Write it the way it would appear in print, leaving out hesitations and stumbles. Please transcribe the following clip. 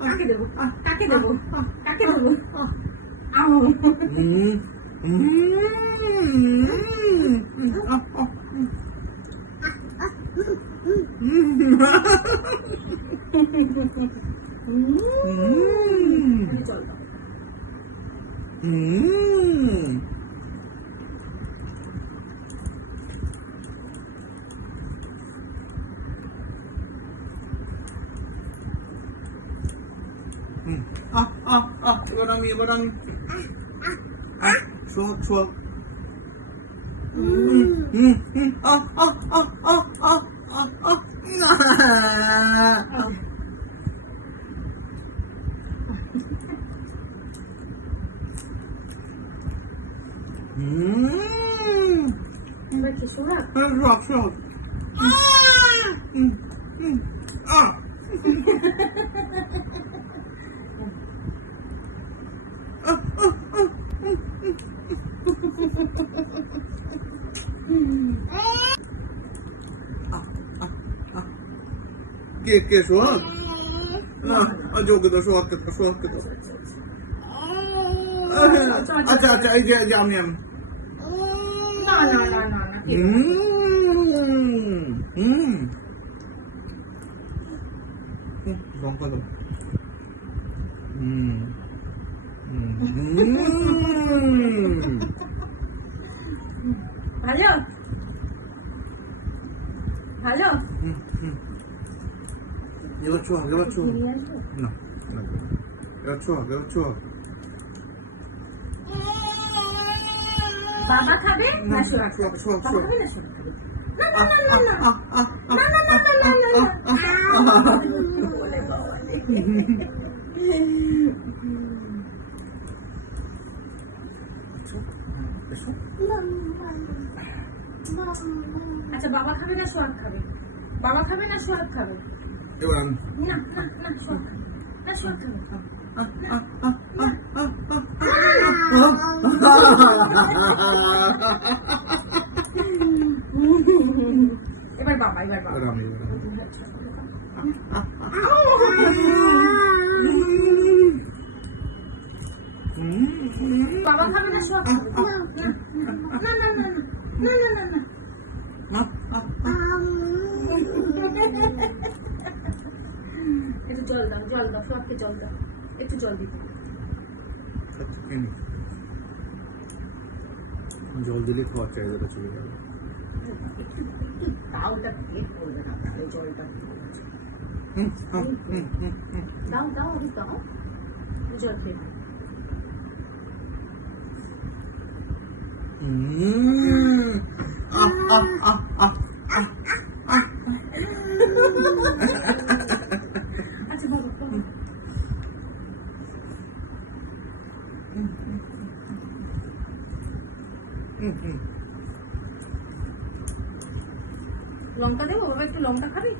কাকে দেবো কাকে দেবো কাকে দেবো আও চল এবার আমি সোহাগ সোহাগ এবার কি সোহাগ সোহাগ সোহাগ কে সোহাগ না যোগ্য তো সোহাগকে তো সোহাগকে তো আচ্ছা আচ্ছা এই যে আমি না না না না লঙ্কা দাও ভালো ভালো এবার সোহাগ এবার সোহাগ না এবার সোহাগ এবার সোহাগ বাবা খাবে না সোহাগ সোহাগ সোহাগ বাবা সোহাগ খাবে না সোহাগ খাবে আচ্ছা বাবা খাবে না সোহাগ খাবে বাবা খাবে না সোহাগ খাবে এবার আমি না না না সোহাগ খাবে না সোহাগ খাবে এবার বাবা এবার বাবা এবার আমি বাবা খাবে না সোহাগ খাবে না না না না না না না একটু জল দাও সোহাগকে জল দাও একটু জল দিতে জল দিলে খাওয়ার চাহিদাটা চলে যাবে তাও ওটা পেট করবে না তাহলে জলটা দাও দাও আরে দাও জল খেয়ে আচ্ছা বাবা লঙ্কা দেবো বাবা একটু লঙ্কা খাবি